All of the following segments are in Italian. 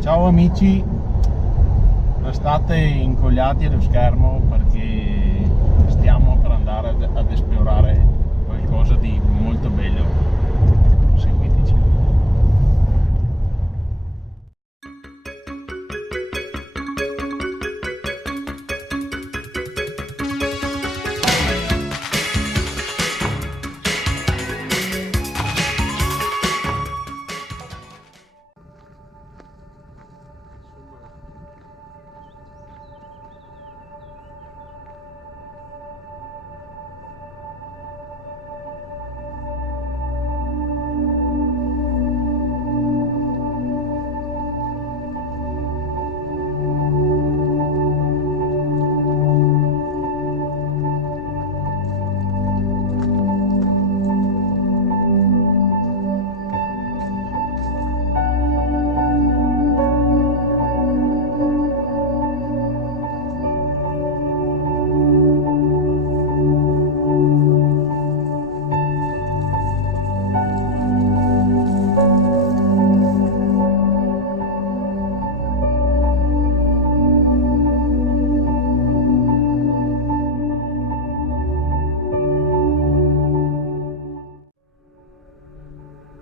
Ciao amici, restate incollati allo schermo perché stiamo per andare ad esplorare qualcosa di molto bello. Seguiteci.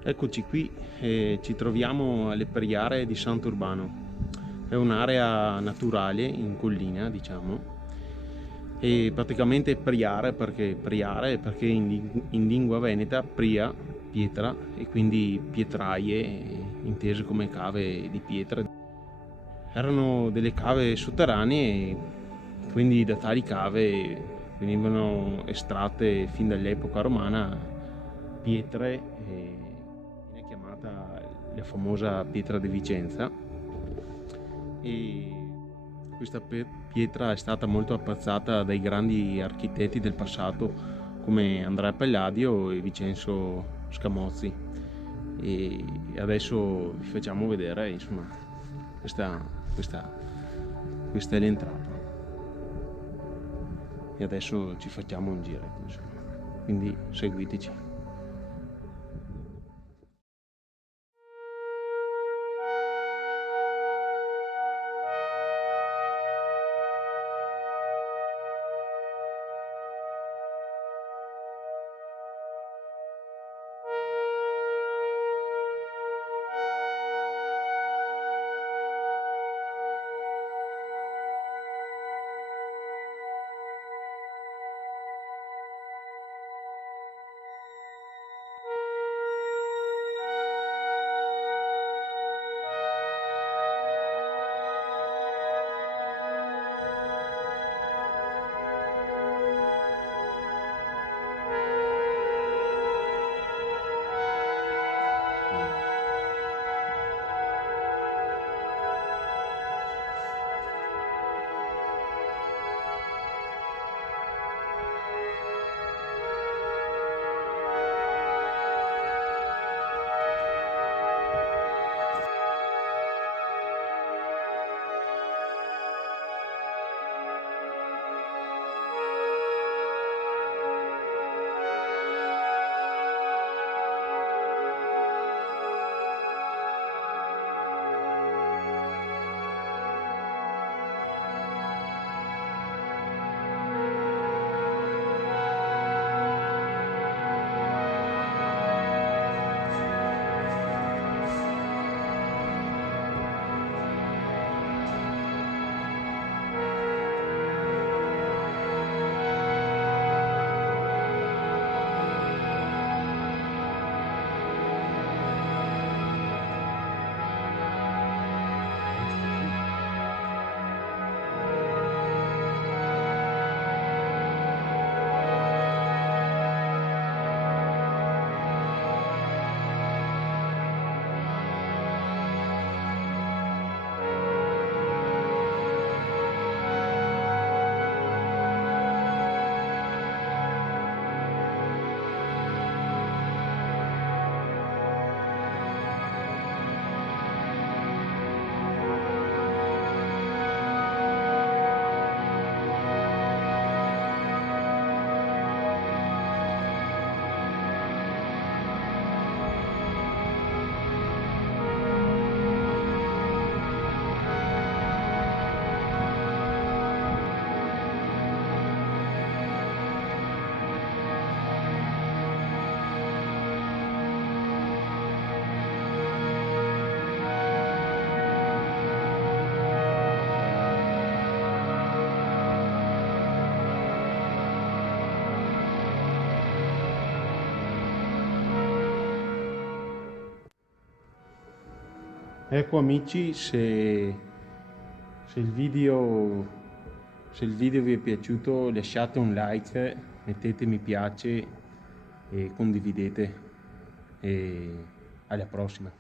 Eccoci qui e ci troviamo alle Periare di Sant'Urbano. È un'area naturale in collina, diciamo, e praticamente Priare perché in lingua veneta Pria, pietra, e quindi pietraie intese come cave di pietra. Erano delle cave sotterranee, quindi da tali cave venivano estratte fin dall'epoca romana pietre, e viene chiamata la famosa pietra di Vicenza, e questa pietra è stata molto apprezzata dai grandi architetti del passato come Andrea Palladio e Vincenzo Scamozzi, e adesso vi facciamo vedere, insomma, questa, questa è l'entrata, e adesso ci facciamo un giro, insomma. Quindi seguiteci. Ecco amici, se il video vi è piaciuto lasciate un like, mettete mi piace e condividete, e alla prossima.